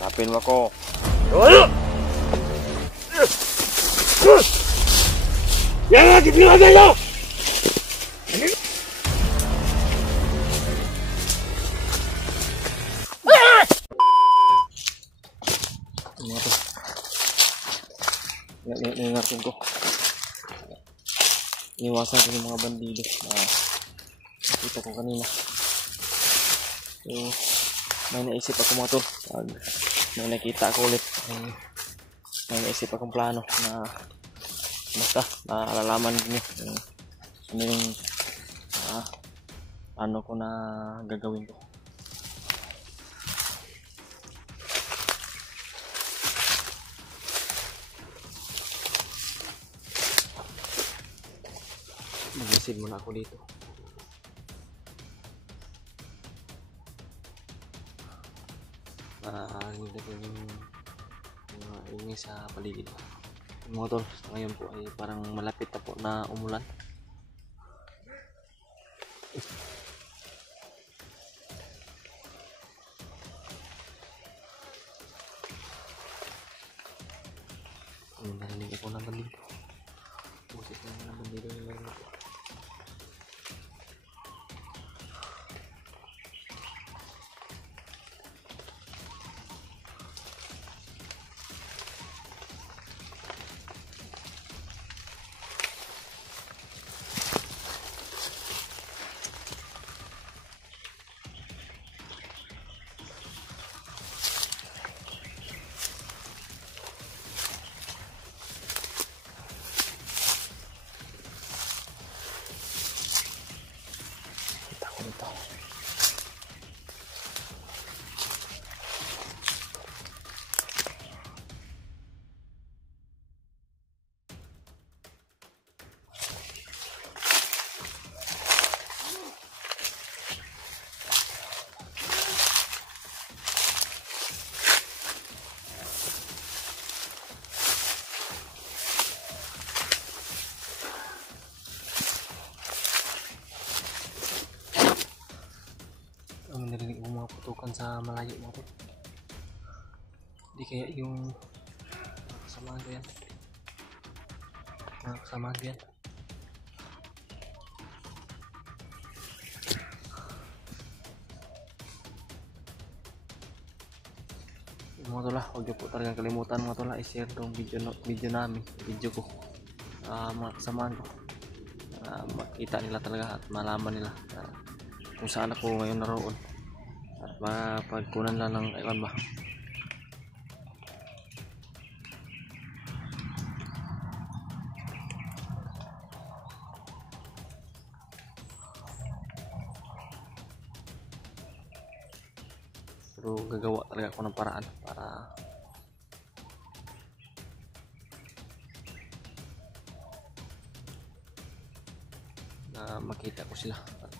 Hanapin mo ako. Yan lagi pinagay nyo! Ingatin ko. Iwasan ko yung mga bandido na nakita ko kanina. So, may naisip ako mga tol. Pag may nakita ako ulit, may naisip akong plano na basta nalalaman niyo ano yung ano ko na gagawin ko. Mag-isid muna ako dito. Nilagay ko yung mga ingay sa paligid. Mga tol, ngayon po ay parang malapit na po na umulan. Narinig ako ng bandido. Boses ng bandido yung meron ako. Narinig mo mga putukan sa malayo mo to. Hindi kaya yung kasamaan ko yan. Mga kasamaan ko yan. Mga tola, huwag niyo po talagang kalimutan mga tola, i-share tong video namin, video ko. Mga kasamaan ko. Makita nila talaga at malaman nila kung saan ako ngayon naroon. At mapagkunan lang ng iwan ba. Pero gagawa talaga ako ng paraan para na makita ko sila at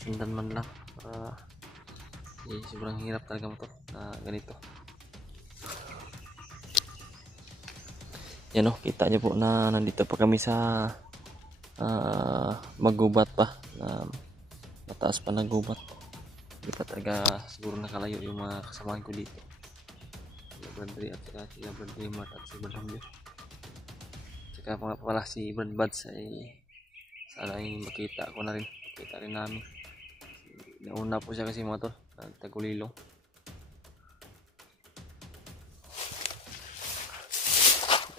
sundan man lang. Sobrang hirap talaga mo to na ganito. Yan o, kita nyo po na nandito pa kami sa magubat pa, mataas pa na gubat. Hindi pa talaga siguro nakalayo yung mga kasamahan ko dito, sila Bradley at sila Bradley Mart at si Bradley. Saka pala si Brad Buds ay sana ay makita ko na rin, makita rin namin. Nauna po siya kasi mga tol, Tagulilong.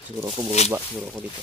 Siguro ako bababa, siguro ako dito.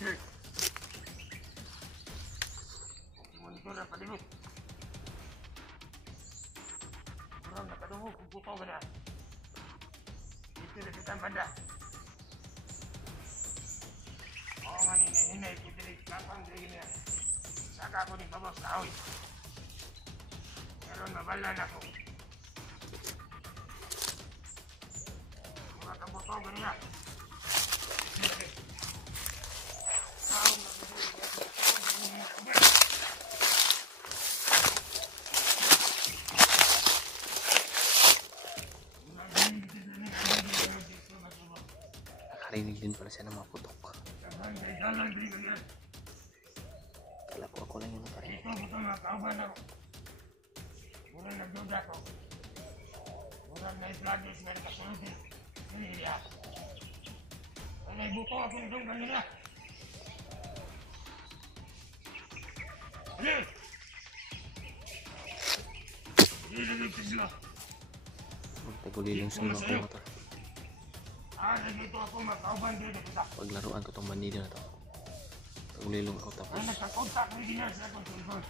Monitor na palimit. Kurang nakadungo kung puto ka na. Ito na kita banda. Oo nga ninay ko dili kapang dili niya. Saka ko ni babos kahoy. Meron mabalan ako. Mga kabuto ka niya. Nakarinig din pala siya ng mga putok. Kala ko ako lang yung nakarinig. Murang nagduda ko. Murang may vloggers na nakasunod din. Niliya. May buto akong doon kanila. Ano? Ilagay ka sila. Magtagulilong sa mga pumotor. Nagdito ako magkauban din na kita. Paglaruan ko tong bandido na to. Tagulilong ako tapos. Nagkakontak na ginas na akong tulgon.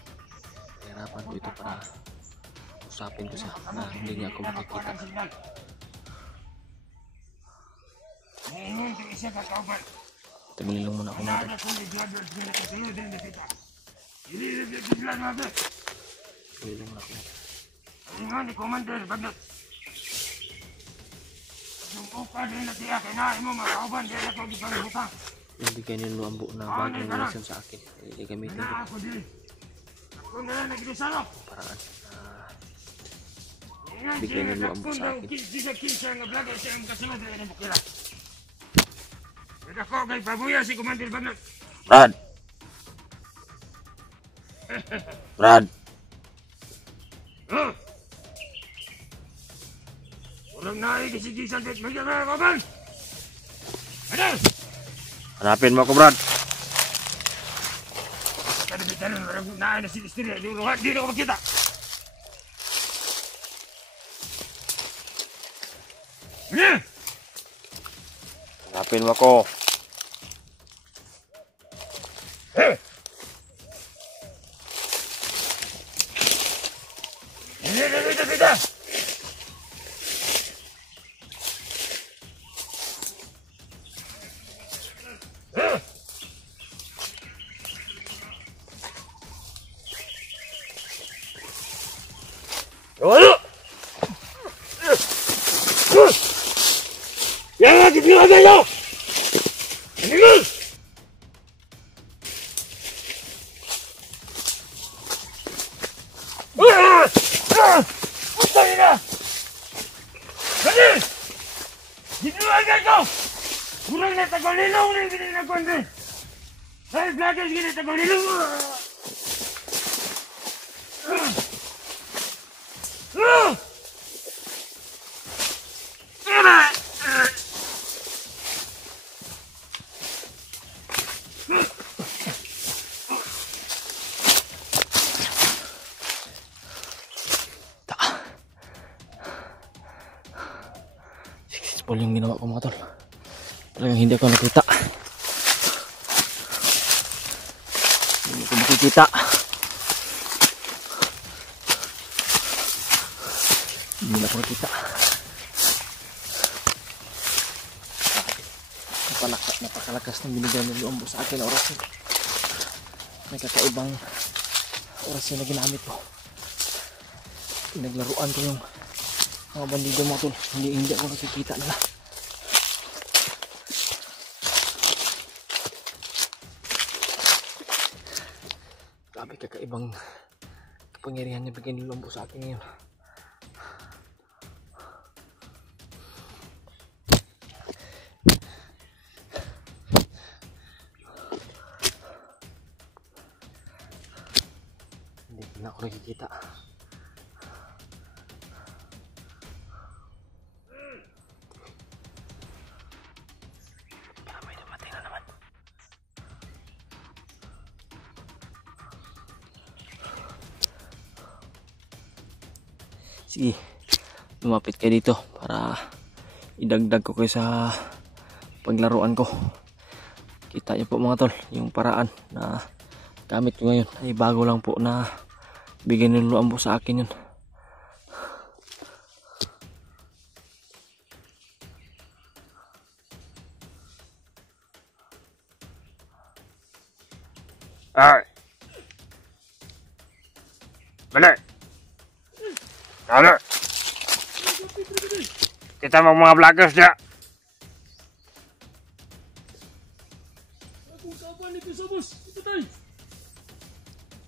Hirapan ko ito para usapin ko siya na hindi niya ako makikita. Ngayon, ito isa kakauban. Tagulilong muna ako natin. Nada ko ni Jodor na kasunod din na kita. Ililagay ka sila natin. Tagulilong muna ako natin. Ay nga ni Commander Bagnot. Yung uka din na tiya, kinain mo makauban din ako di pang-butang. Hindi kayo niluambo na bagong relasyon sa akin. Hindi gamitin ko Ako din. Ako na lang nagdisalo. paraan. Hindi kayo niluambo sa akin. Kinsa nga vlogger siya ang kasunod rin ng bukila. Pwede ako kay Pabuya si Commander Bagnot. Brad! Brad! Oh! Walang naay kisigisan dit magyan na kaban! Ano? Hanapin mo ako, Brad! Kadabitan ng walang naay na si Istri. Di na ko makita. Ano? Hanapin mo ako! Eh! Kita! Ano? Yan ang ipinagay nyo! Animal! Puta nila! Gani! Ipinagay ko! Kurang na tagolilong na yung ginagawa ko! Dahil vloggers ginatagolilong! Successful yung ginawa ko, mga tol. Talagang hindi ako nakita. Hindi ko makikita. Hindi na ako nakita. Napakalakas ng binigyan ng Luambo sa akin na oras. May kakaibang oras na ginamit ko. Pinaglaruan ko yung mga bandido, mga tol. Hindi ako nakikita nila. Grabe, kakaibang kapangyarihan niya bigyan ng Luambo sa akin ngayon. Hindi na ako nakikita. Pero may dumating na naman. Sige, lumapit kayo dito para idagdag ko kayo sa paglaruan ko. Kita niyo po mga tol, yung paraan na gamit ko ngayon ay bago lang po na bigyan ng luambo sa akin yun. Ay! Balik! Ano? Kita mo mga vloggers niya.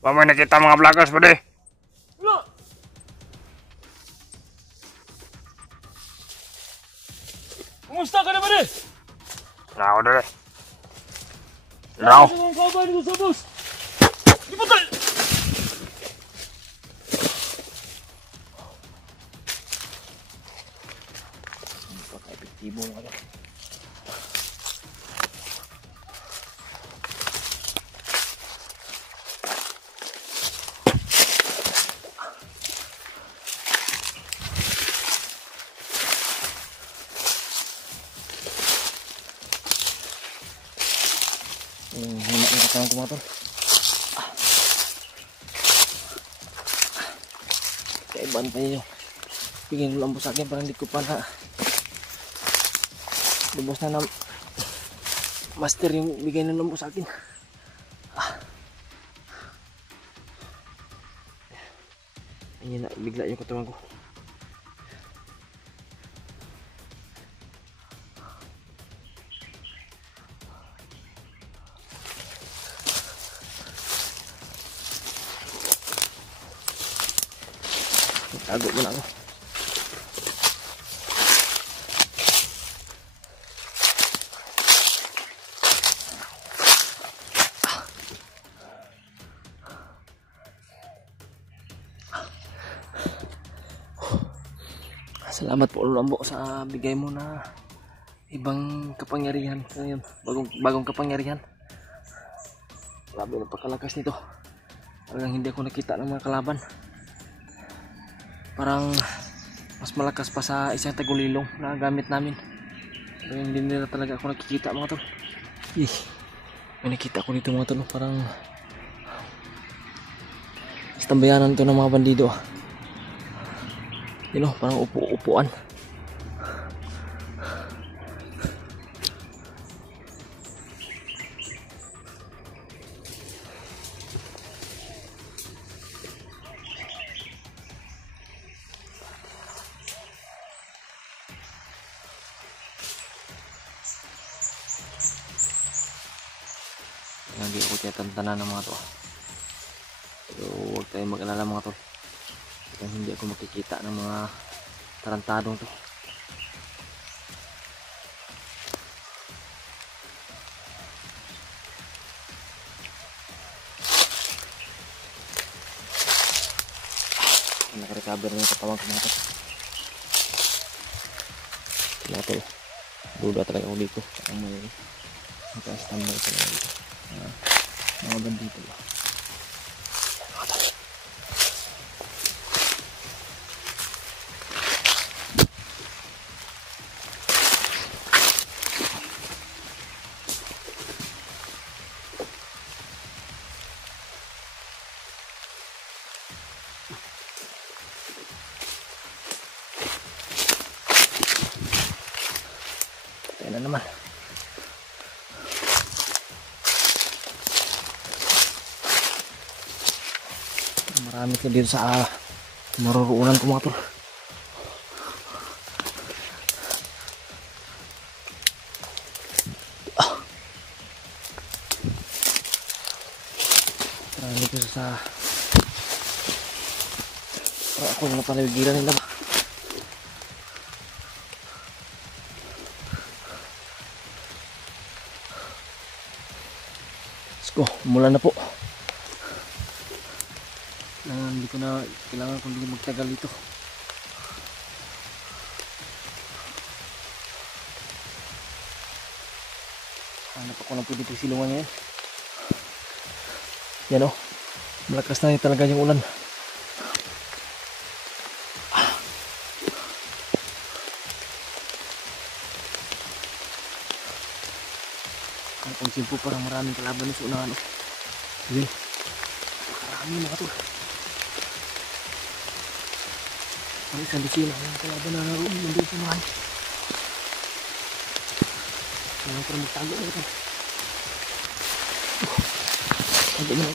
Pamay na kita mga vloggers pwede. Kumusta ka na ba rin? Nako dali. Nako. Ang kaban ko sa bus. Ipatay! Pagka-epektibo mo ano. Hina yung katawan ko mga tol. Kaya bantay nyo. Bigyan lang po sa akin para hindi ko pa na lubos na master yung bigay ng lambo sa akin. Ayun na, bigla yung katawan ko. Tago mo na ako. Salamat po Lambo sa bigay mo na ibang kapangyarihan ngayon, bagong kapangyarihan. Grabe, napakalakas nito. Talagang hindi ako nakita ng mga kalaban. Parang mas malakas pa sa isang tagulilong na gamit namin. Pero hindi nila talaga ako nakikita mga tol. May nakita ko dito mga tol, parang istambayanan to ng mga bandido. You know, parang upo-upuan. Hindi ako tiyatantanan ng mga to. Pero huwag tayong mag-alala mga to. Kaya hindi ako makikita ng mga tarantadong to. Nakarecover na yung katawan ko mga to. Kaya to, duda talaga ako dito. Ang may naka-standby talaga dito. Mga bandito ba? Kaya na naman. Marami ka dito sa maruroonan ko mga tol. Marami ko sa para ako na palagiran nila ba. Let's go, mula na po. Hindi ko na kailangan kung hindi magtagal dito. Hanap ako ng pwede silungan ngayon. Yan o, malakas na talaga yung ulan. Hanap Pansin po parang maraming kalaban sa unahan. Oh. Sige. Marami mga to. Ang isang dosina ng kalaban na naroon nandun sa unahan. Kailangan ko na magtago na ito. Tago na.